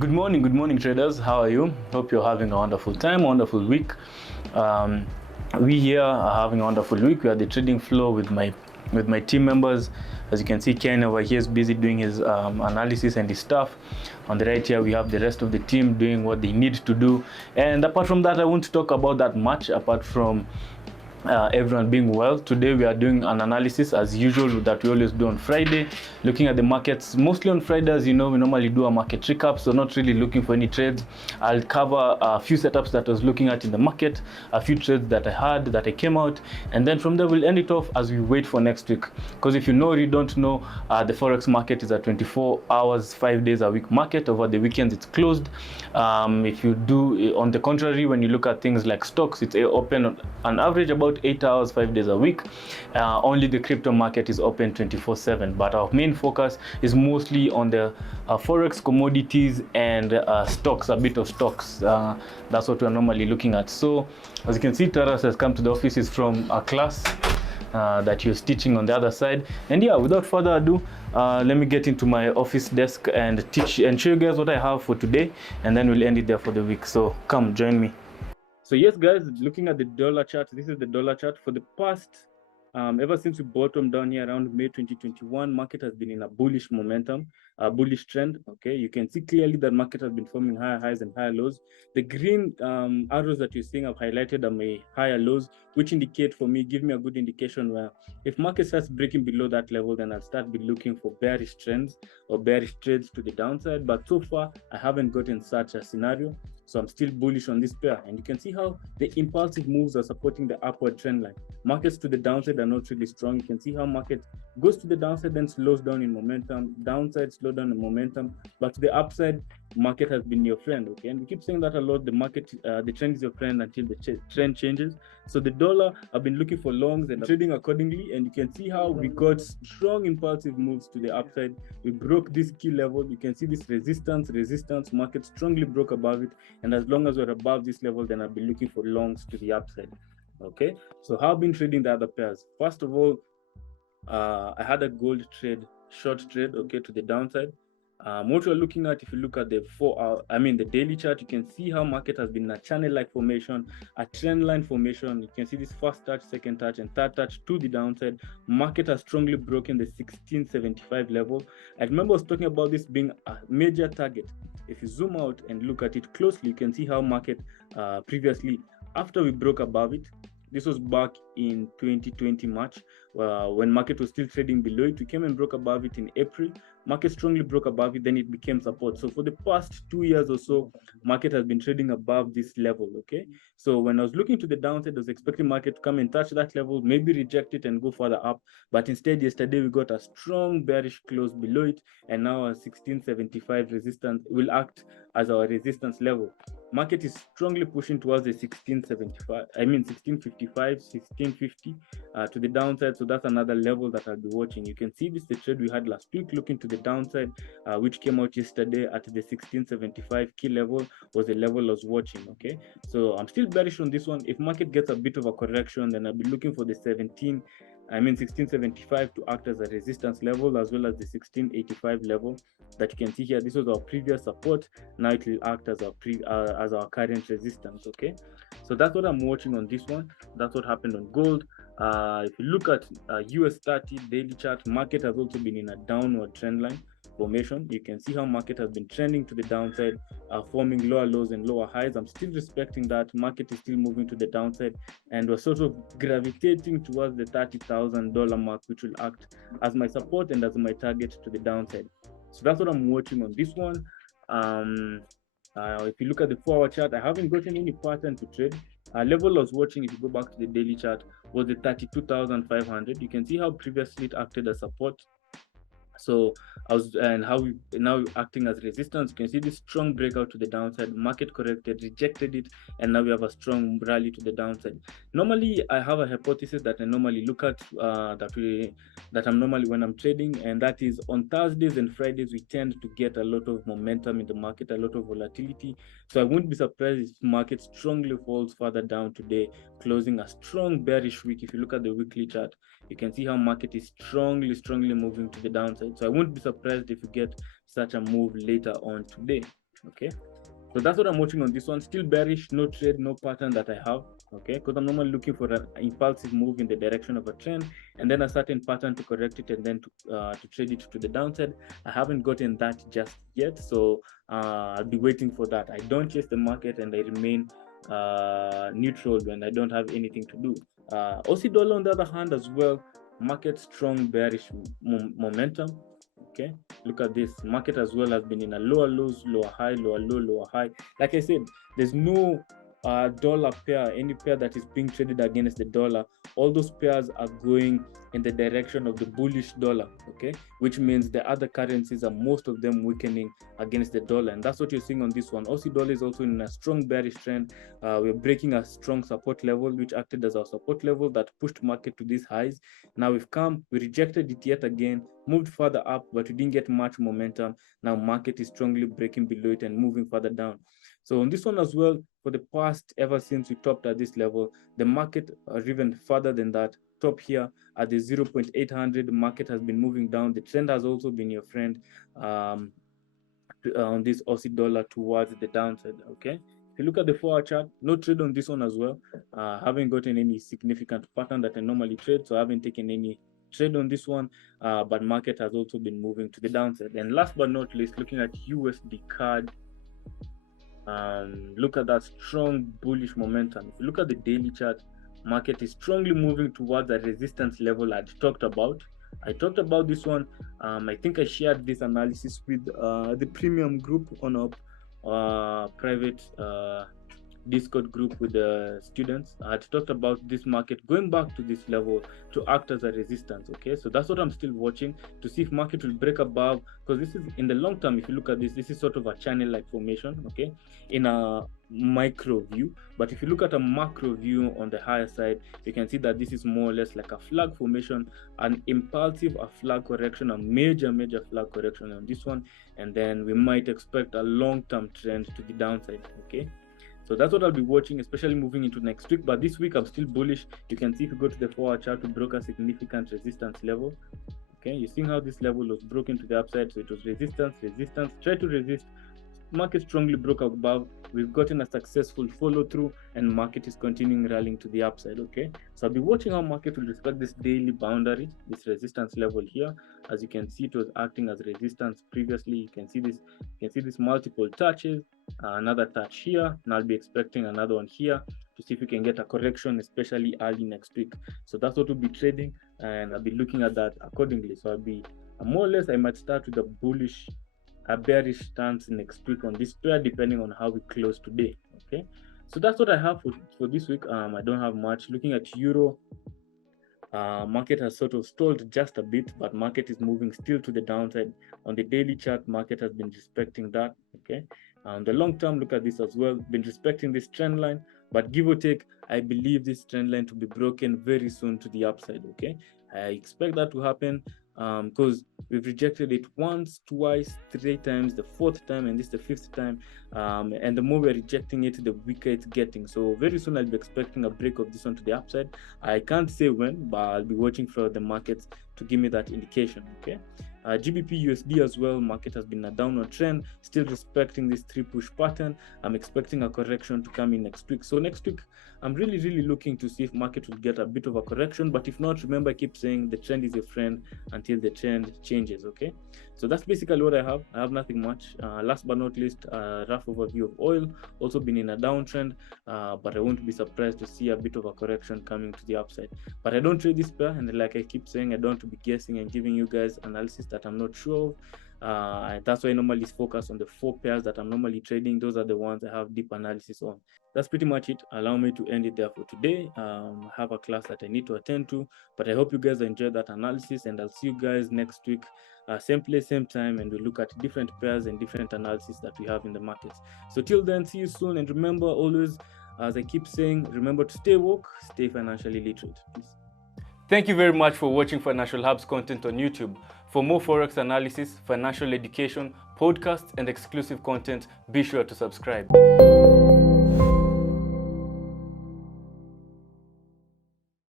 Good morning, traders. How are you? Hope you're having a wonderful time, wonderful week. We here are having a wonderful week. We are the trading floor with my team members. As you can see, Ken over here is busy doing his analysis and his stuff. On the right here, we have the rest of the team doing what they need to do. And apart from that, I won't talk about that much. Apart from everyone being well, today we are doing an analysis as usual that we always do on Friday, looking at the markets. Mostly on Fridays, we normally do a market recap, so not really looking for any trades. I'll cover a few setups that I was looking at in the market, a few trades that I had, that I came out, and then from there we'll end it off as we wait for next week. Because if you know or you don't know, the forex market is a 24 hours 5 days a week market. Over the weekends it's closed. If you do, on the contrary, when you look at things like stocks, it's open on average about 8 hours 5 days a week. Only the crypto market is open 24/7, but our main focus is mostly on the forex, commodities, and stocks, a bit of stocks. That's what we're normally looking at. So as you can see, Taras has come to the office. Is from a class that he was teaching on the other side. And yeah, without further ado, let me get into my office desk and teach and show you guys what I have for today, and then we'll end it there for the week. So come join me. So yes, guys, looking at the dollar chart, this is the dollar chart for the past, ever since we bottomed down here around May 2021, market has been in a bullish momentum, a bullish trend. Okay, you can see clearly that market has been forming higher highs and higher lows. The green arrows that you're seeing I've highlighted are my higher lows, which indicate for me, give me a good indication where if market starts breaking below that level, then I'll start be looking for bearish trends or bearish trades to the downside. But so far, I haven't gotten such a scenario. So I'm still bullish on this pair. And you can see how the impulsive moves are supporting the upward trend line. Markets to the downside are not really strong. You can see how market goes to the downside, then slows down in momentum. Downside, slow down in momentum. But to the upside, market has been your friend. Okay, and we keep saying that a lot. The market, the trend is your friend until the trend changes. So the dollar, I've been looking for longs and trading accordingly. And you can see how we got strong impulsive moves to the upside. We broke this key level. You can see this resistance. Market strongly broke above it. And as long as we're above this level, then I'll be looking for longs to the upside. Okay, so how I've been trading the other pairs. First of all, I had a gold trade, short trade, okay, to the downside. What we're looking at, if you look at the the daily chart, you can see how market has been a channel-like formation, a trend line formation. You can see this first touch, second touch, and third touch to the downside. Market has strongly broken the 1675 level. I remember I was talking about this being a major target. If you zoom out and look at it closely, you can see how market previously, after we broke above it, this was back in 2020 March, when market was still trading below it. We came and broke above it in April. Market strongly broke above it, then it became support. So for the past 2 years or so, market has been trading above this level. Okay, so when I was looking to the downside, I was expecting market to come and touch that level, maybe reject it and go further up. But instead, yesterday we got a strong bearish close below it, and now a 1675 resistance will act as our resistance level. Market is strongly pushing towards the 1655, 1650 to the downside. So that's another level that I'll be watching. You can see this, the trade we had last week looking to the downside, which came out yesterday at the 1675 key level, was the level I was watching. Okay, so I'm still bearish on this one. If market gets a bit of a correction, then I'll be looking for the 1675 to act as a resistance level, as well as the 1685 level that you can see here. This was our previous support. Now it will act as our current resistance. Okay, so that's what I'm watching on this one. That's what happened on gold. If you look at US 30 daily chart, market has also been in a downward trend line formation. You can see how market has been trending to the downside, forming lower lows and lower highs. I'm still respecting that. Market is still moving to the downside, and we're sort of gravitating towards the $30,000 mark, which will act as my support and as my target to the downside. So that's what I'm watching on this one. If you look at the 4-hour chart, I haven't gotten any pattern to trade. Level I was watching, if you go back to the daily chart, was the 32,500. You can see how previously it acted as support. So how we now acting as resistance. You can see this strong breakout to the downside. Market corrected, rejected it, and now we have a strong rally to the downside. Normally, I have a hypothesis that I normally look at that I'm normally when I'm trading, and that is on Thursdays and Fridays we tend to get a lot of momentum in the market, a lot of volatility. So I wouldn't be surprised if market strongly falls further down today, closing a strong bearish week. If you look at the weekly chart, you can see how market is strongly moving to the downside. So I won't be surprised if you get such a move later on today. Okay, so that's what I'm watching on this one. Still bearish, no trade, no pattern that I have. Okay, because I'm normally looking for an impulsive move in the direction of a trend and then a certain pattern to correct it and then to trade it to the downside. I haven't gotten that just yet, so I'll be waiting for that. I don't chase the market and I remain neutral when I don't have anything to do. Aussie dollar on the other hand as well, market strong bearish momentum. Okay, look at this market as well has been in a lower lows, lower high, lower low, lower high. Like I said, there's no dollar pair, any pair that is being traded against the dollar. All those pairs are going in the direction of the bullish dollar. Okay, which means the other currencies are most of them weakening against the dollar, and that's what you're seeing on this one. Aussie dollar is also in a strong bearish trend. We're breaking a strong support level, which acted as our support level that pushed market to these highs. Now we've come, we rejected it yet again, moved further up, but we didn't get much momentum. Now market is strongly breaking below it and moving further down. So on this one as well, for the past, ever since we topped at this level, the market even further than that, top here at the 0.800, the market has been moving down. The trend has also been your friend on this Aussie dollar towards the downside. Okay, if you look at the 4-hour chart, no trade on this one as well. Haven't gotten any significant pattern that I normally trade, so I haven't taken any trade on this one, but market has also been moving to the downside. And last but not least, looking at USD CAD, look at that strong bullish momentum. If you look at the daily chart, market is strongly moving towards the resistance level I'd talked about. I talked about this one. I think I shared this analysis with the premium group on our private Discord group with the students. I had talked about this market going back to this level to act as a resistance. Okay, so that's what I'm still watching to see if market will break above, because this is in the long term. If you look at this is sort of a channel like formation, okay, in a micro view. But if you look at a macro view on the higher side, you can see that this is more or less like a flag formation, an impulsive flag correction, a major flag correction on this one, and then we might expect a long-term trend to the downside. Okay, so that's what I'll be watching, especially moving into next week. But this week I'm still bullish. You can see if you go to the 4-hour chart, we broke a significant resistance level. Okay, you see how this level was broken to the upside. So it was resistance, try to resist. Market strongly broke above. We've gotten a successful follow through, and market is continuing rallying to the upside. Okay, so I'll be watching how market will respect this daily boundary, this resistance level here. As you can see, it was acting as resistance previously. You can see this multiple touches, another touch here, and I'll be expecting another one here to see if we can get a correction, especially early next week. So that's what we'll be trading, and I'll be looking at that accordingly. So I'll be more or less, I might start with a bearish stance next week on this pair, depending on how we close today. Okay, so that's what I have for this week. I don't have much. Looking at euro, market has sort of stalled just a bit, but market is moving still to the downside. On the daily chart, market has been respecting that. Okay, on the long term, look at this as well, been respecting this trend line, but give or take, I believe this trend line to be broken very soon to the upside. Okay, I expect that to happen because we've rejected it once, twice, 3 times, the 4th time, and this is the 5th time. And the more we're rejecting it, the weaker it's getting. So very soon I'll be expecting a break of this one to the upside. I can't say when, but I'll be watching for the markets to give me that indication. Okay, GBP USD as well, market has been a downward trend, still respecting this 3 push pattern. I'm expecting a correction to come in next week. So next week I'm really looking to see if market will get a bit of a correction, but if not, remember, I keep saying the trend is your friend until the trend changes. Okay, so that's basically what I have nothing much. Last but not least, rough overview of oil, also been in a downtrend, but I won't be surprised to see a bit of a correction coming to the upside. But I don't trade this pair, and like I keep saying, I don't want to be guessing and giving you guys analysis that I'm not sure of. That's why I normally focus on the 4 pairs that I'm normally trading. Those are the ones I have deep analysis on. That's pretty much it. Allow me to end it there for today. I have a class that I need to attend to, but I hope you guys enjoyed that analysis, and I'll see you guys next week, same place, same time, and we'll look at different pairs and different analysis that we have in the markets. So till then, see you soon, and remember always, as I keep saying, remember to stay woke, stay financially literate. Peace. Thank you very much for watching Financial Hub's content on YouTube. For more Forex analysis, financial education, podcasts, and exclusive content, be sure to subscribe.